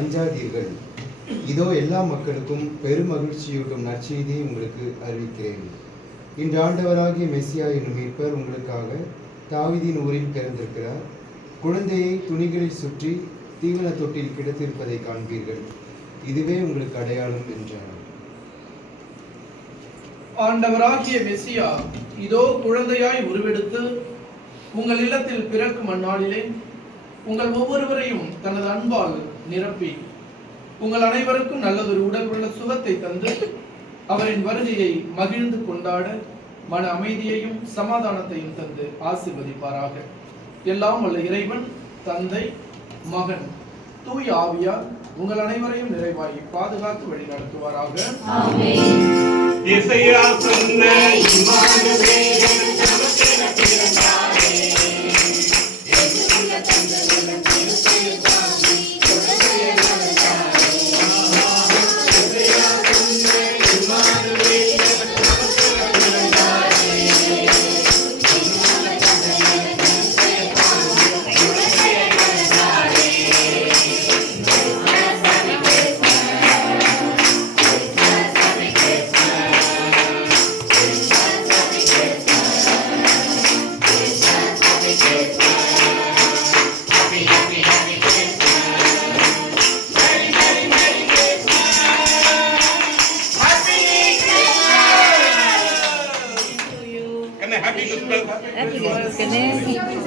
அஞ்சாதீர்கள், இதோ எல்லா மக்களுக்கும் பெருமகிழ்ச்சியூட்டும் நற்செய்தியை உங்களுக்கு அறிவிக்கிறேன். இன்று ஆண்டவராகிய மெசியா என்னும் மீட்பர் உங்களுக்காக தாவீதின் ஊரில் பிறந்திருக்கிறார். குழந்தையை துணிகளில் சுற்றி தீவன தொட்டில் கிடத்திருப்பதை காண்பீர்கள். இதுவே உங்களுக்கு அடையாளம் என்றார். ஆண்டவராகிய மெசியா இதோ குழந்தையாய் உருவெடுத்து உங்கள் இல்லத்தில் பிறக்கும் அந்நாளிலே உங்கள் ஒவ்வொருவரையும் தனது அன்பால் நிரப்பி உங்கள் அனைவருக்கும் நல்லதொரு உடல் உள்ள சுகத்தை தந்து அவரின் வருகையை மகிழ்ந்து கொண்டாட மன அமைதியையும் சமாதானத்தையும் தந்து ஆசீர்வதிப்பாராக. எல்லாம் வல்ல இறைவன் தந்தை, மகன், தூய ஆவியார் உங்கள் அனைவரையும் நிறைவாய் பாதுகாத்து வழி நடத்துவாராக. Happy Christmas.